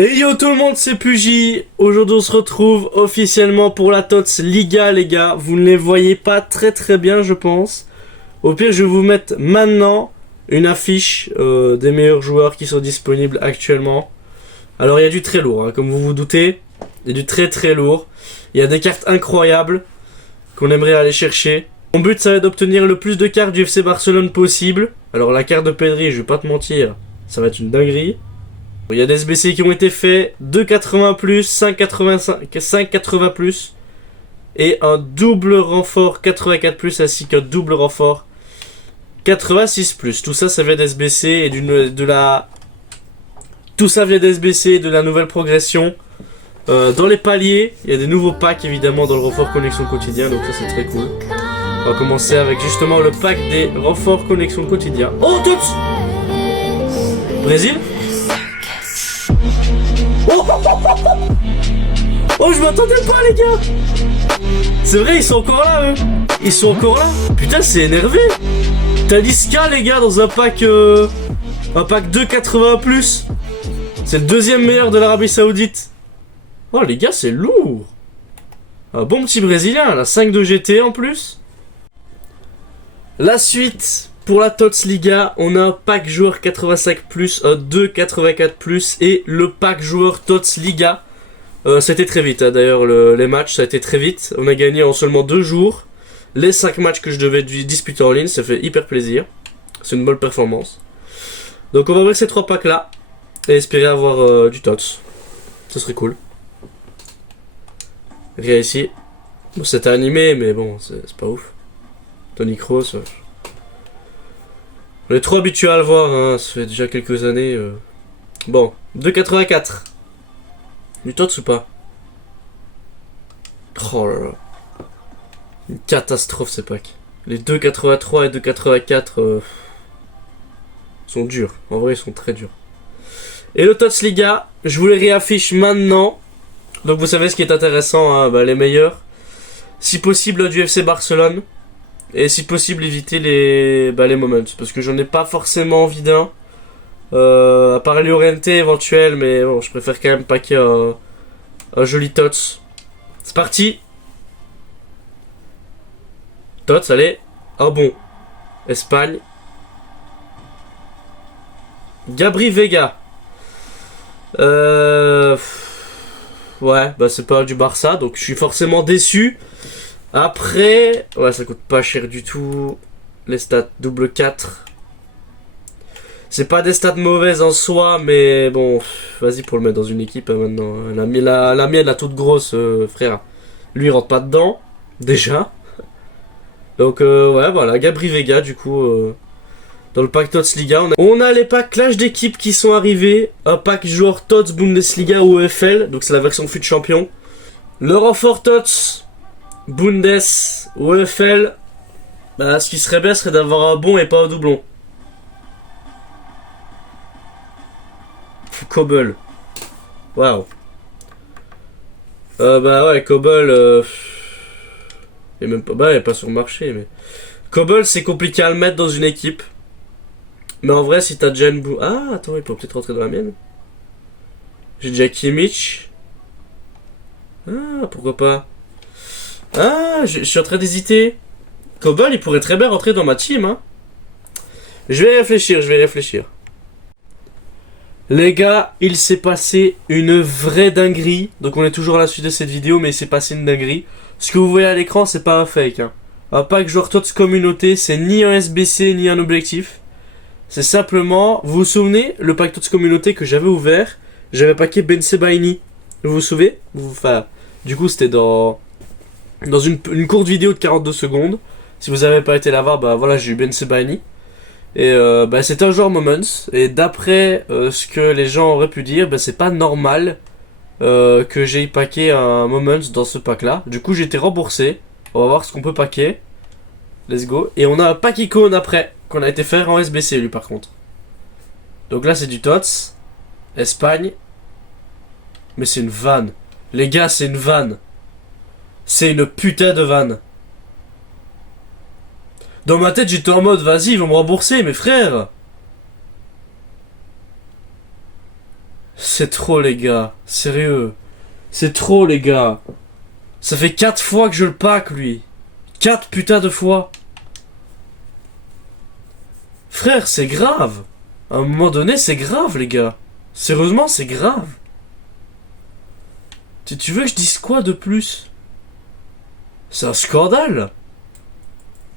Et yo tout le monde, c'est Pugy. Aujourd'hui on se retrouve officiellement pour la TOTS Liga les gars. Vous ne les voyez pas très bien je pense. Au pire je vais vous mettre maintenant une affiche des meilleurs joueurs qui sont disponibles actuellement. Alors il y a du très lourd, hein, comme vous vous doutez. Il y a du très lourd. Il y a des cartes incroyables qu'on aimerait aller chercher. Mon but ça va être d'obtenir le plus de cartes du FC Barcelone possible. Alors la carte de Pedri, je vais pas te mentir, ça va être une dinguerie. Il y a des SBC qui ont été faits, 2,80+, 5,80+, et un double renfort 84+, ainsi qu'un double renfort 86+. Tout ça, ça vient d'SBC et Tout ça vient d'SBC et de la nouvelle progression. Dans les paliers, il y a des nouveaux packs évidemment dans le renfort connexion quotidien, donc ça c'est très cool. On va commencer avec justement le pack des renforts connexion quotidien. Oh, TOTS Brésil. Oh, je m'attendais pas les gars. C'est vrai, ils sont encore là eux. Ils sont encore là. Putain, c'est énervé. Talisca les gars dans un pack 2,80+. C'est le deuxième meilleur de l'Arabie Saoudite. Oh les gars, c'est lourd. Un bon petit brésilien, la 5 de GT en plus. La suite. Pour la TOTS Liga, on a un pack joueur 85+, un 2,84+, et le pack joueur TOTS Liga. Ça a été très vite, hein, d'ailleurs, les matchs, ça a été très vite. On a gagné en seulement 2 jours. Les 5 matchs que je devais disputer en ligne, ça fait hyper plaisir. C'est une bonne performance. Donc on va ouvrir ces 3 packs là, et espérer avoir du TOTS. Ce serait cool. Rien ici. Bon, c'était animé, mais bon, c'est pas ouf. Toni Kroos... On est trop habitué à le voir, hein. Ça fait déjà quelques années. Bon, 2,84. Du TOTS ou pas? Oh là là. Une catastrophe ces packs. Les 2,83 et 2,84 sont durs. En vrai, ils sont très durs. Et le TOTS Liga, je vous les réaffiche maintenant. Donc vous savez ce qui est intéressant, hein, les meilleurs. Si possible du FC Barcelone. Et si possible éviter les moments. Parce que j'en ai pas forcément envie d'un. À part l'orienté éventuel. Mais bon, je préfère quand même paquer un joli TOTS. C'est parti. TOTS, allez. Ah bon. Espagne. Gabri Vega. Ouais, c'est pas du Barça. Donc je suis forcément déçu. Après, ouais, ça coûte pas cher du tout. Les stats double 4. C'est pas des stats mauvaises en soi, mais bon, vas-y pour le mettre dans une équipe hein, maintenant. La mienne, la toute grosse, frère. Lui, il rentre pas dedans, déjà. Donc, ouais, voilà, Gabri Vega, du coup, dans le pack TOTS Liga. On a les packs clash d'équipes qui sont arrivés. Un pack joueur TOTS Bundesliga ou EFL, donc c'est la version fut champion. Le renfort TOTS Bundes ou EFL, ce qui serait bien serait d'avoir un bon et pas un doublon. Cobble. Waouh. Ouais, Cobble. Et même pas, il est pas sur le marché, mais. Cobble, c'est compliqué à le mettre dans une équipe. Mais en vrai, si t'as déjà une Ah, attends, il peut peut-être rentrer dans la mienne. J'ai déjà Kimmich. Ah, pourquoi pas. Ah, je suis en train d'hésiter. Cobble, il pourrait très bien rentrer dans ma team, hein. Je vais réfléchir. Les gars, il s'est passé une vraie dinguerie. Donc on est toujours à la suite de cette vidéo, mais il s'est passé une dinguerie. Ce que vous voyez à l'écran, c'est pas un fake, hein. Un pack joueur TOTS communauté, c'est ni un SBC, ni un objectif. C'est simplement, vous vous souvenez, le pack TOTS communauté que j'avais ouvert, j'avais packé Ben Sebaini. Vous vous souvenez? Enfin, du coup, c'était dans une courte vidéo de 42 secondes. Si vous n'avez pas été la voir, voilà, j'ai eu Ben Sebaini. Et c'est un joueur Moments. Et d'après ce que les gens auraient pu dire, c'est pas normal que j'ai packé un Moments dans ce pack là. Du coup, j'ai été remboursé. On va voir ce qu'on peut packer. Let's go. Et on a un pack icône après, qu'on a été faire en SBC lui par contre. Donc là, c'est du TOTS. Espagne. Mais c'est une vanne. Les gars, c'est une vanne. C'est une putain de vanne. Dans ma tête, j'étais en mode, vas-y, ils vont me rembourser, mes frères. C'est trop les gars, sérieux. C'est trop les gars. Ça fait 4 fois que je le pack lui. 4 putains de fois. Frère, c'est grave. À un moment donné, c'est grave les gars. Sérieusement, c'est grave. Tu veux que je dise quoi de plus? C'est un scandale.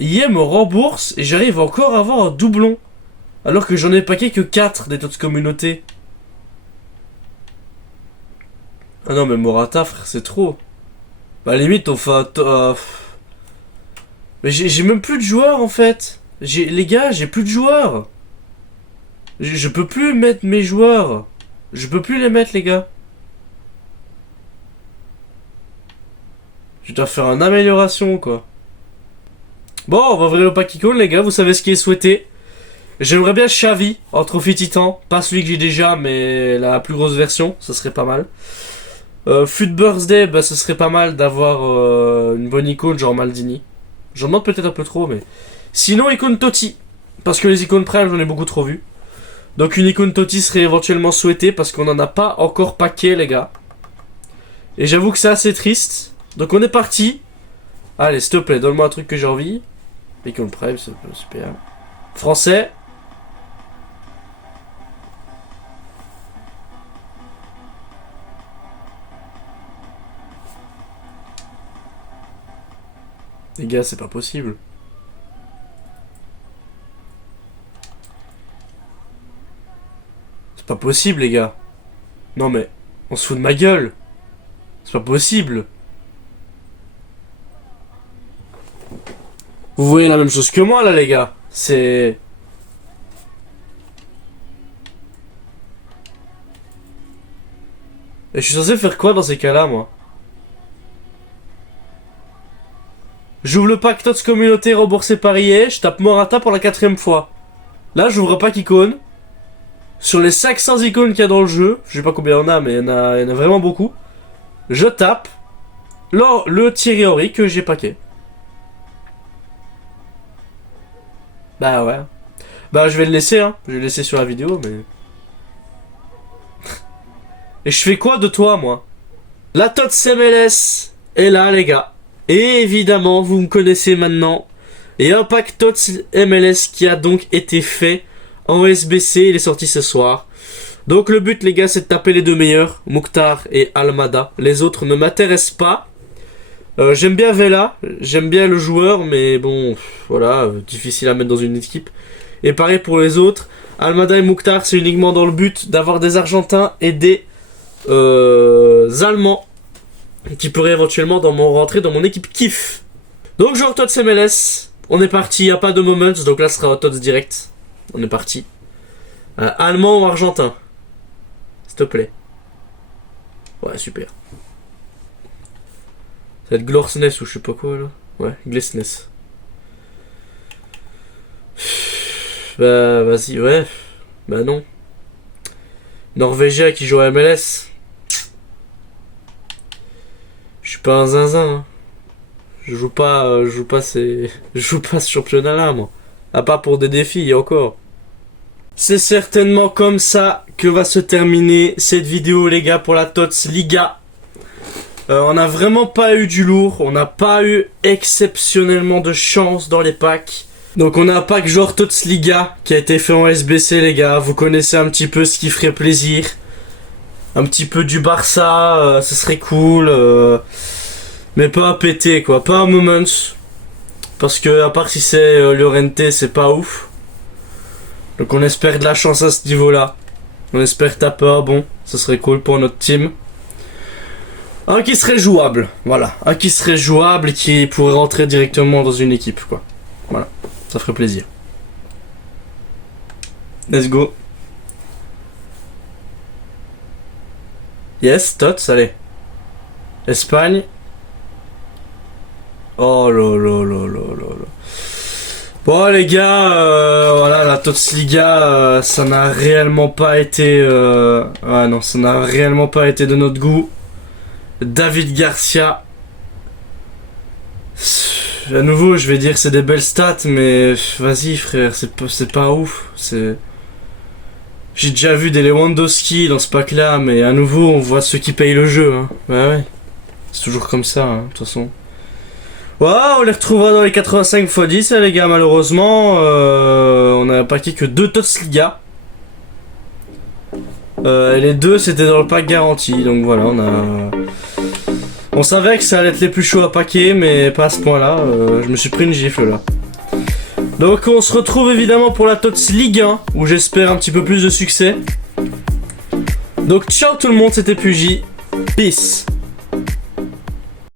IM me rembourse et j'arrive encore à avoir un doublon. Alors que j'en ai paqué que 4 des autres communautés. Ah non mais Morata frère c'est trop. Bah limite on fait un... Mais j'ai même plus de joueurs en fait. Les gars j'ai plus de joueurs. Je peux plus mettre mes joueurs. Je peux plus les mettre les gars. Je dois faire une amélioration quoi. Bon on va ouvrir le pack icône les gars, vous savez ce qui est souhaité. J'aimerais bien Xavi en trophée titan. Pas celui que j'ai déjà mais la plus grosse version, ça serait pas mal. Foot Birthday, bah ce serait pas mal d'avoir une bonne icône genre Maldini. J'en demande peut-être un peu trop mais... Sinon icône Totti. Parce que les icônes Prime j'en ai beaucoup trop vu. Donc une icône Totti serait éventuellement souhaitée parce qu'on n'en a pas encore paquet les gars. Et j'avoue que c'est assez triste. Donc on est parti. Allez s'il te plaît donne-moi un truc que j'ai envie. Icône Prime c'est super. Français. Les gars c'est pas possible. C'est pas possible les gars. Non mais on se fout de ma gueule. C'est pas possible. Vous voyez la même chose que moi là les gars. C'est... Et je suis censé faire quoi dans ces cas-là moi? J'ouvre le pack TOTS communauté remboursé par EA, je tape Morata pour la 4ème fois. Là j'ouvre un pack icône. Sur les 500 icônes qu'il y a dans le jeu, je sais pas combien il y en a mais il y en a vraiment beaucoup. Je tape le Thierry Henry que j'ai packé. Bah ouais. Bah je vais le laisser hein, je vais le laisser sur la vidéo mais... Et je fais quoi de toi moi? La TOTS MLS est là les gars. Et évidemment vous me connaissez maintenant. Et un pack TOTS MLS qui a donc été fait en SBC, il est sorti ce soir. Donc le but les gars c'est de taper les deux meilleurs, Mouktar et Almada. Les autres ne m'intéressent pas. J'aime bien Vela, j'aime bien le joueur, mais bon, voilà, difficile à mettre dans une équipe. Et pareil pour les autres, Almada et Mouktar c'est uniquement dans le but d'avoir des Argentins et des Allemands qui pourraient éventuellement rentrer dans mon équipe kiff. Donc joueur TOTS MLS, on est parti, il n'y a pas de moments, donc là ce sera TOTS direct. On est parti. Allemand ou argentin? S'il te plaît. Ouais, super. Ça va être Glorsness ou je sais pas quoi là. Ouais, Glesness. Bah, vas-y, ouais. Bah non. Norvégien qui joue à MLS. Je suis pas un zinzin. Hein. Je joue pas ce championnat-là, moi. À part pour des défis, et encore. C'est certainement comme ça que va se terminer cette vidéo, les gars, pour la TOTS Liga. On n'a vraiment pas eu du lourd. On n'a pas eu exceptionnellement de chance dans les packs. Donc on a un pack genre TOTS Liga qui a été fait en SBC, les gars. Vous connaissez un petit peu ce qui ferait plaisir. Un petit peu du Barça, ce serait cool. Mais pas à péter, quoi. Pas un moment. Parce que, à part si c'est Llorente, c'est pas ouf. Donc on espère de la chance à ce niveau-là. On espère taper un bon. Ce serait cool pour notre team. Un qui serait jouable. Voilà. Un qui serait jouable et qui pourrait rentrer directement dans une équipe, quoi. Voilà. Ça ferait plaisir. Let's go. Yes, TOTS, allez. Espagne. Oh là là là là là là. Bon les gars, voilà la TOTS Liga, ça n'a réellement pas été... Ah non, ça n'a réellement pas été de notre goût. David Garcia. À nouveau, je vais dire que c'est des belles stats, mais vas-y frère, c'est pas ouf. C'est... J'ai déjà vu des Lewandowski dans ce pack là, mais à nouveau on voit ceux qui payent le jeu. Hein. Ouais. C'est toujours comme ça, hein, de toute façon. On les retrouvera dans les 85 x 10 les gars, malheureusement. On a packé que 2 TOTS Liga. Les deux c'était dans le pack garanti, donc voilà, on savait que ça allait être les plus chauds à packer, mais pas à ce point là, je me suis pris une gifle là. Donc on se retrouve évidemment pour la TOTS Ligue 1, où j'espère un petit peu plus de succès. Donc ciao tout le monde, c'était Pugy, peace.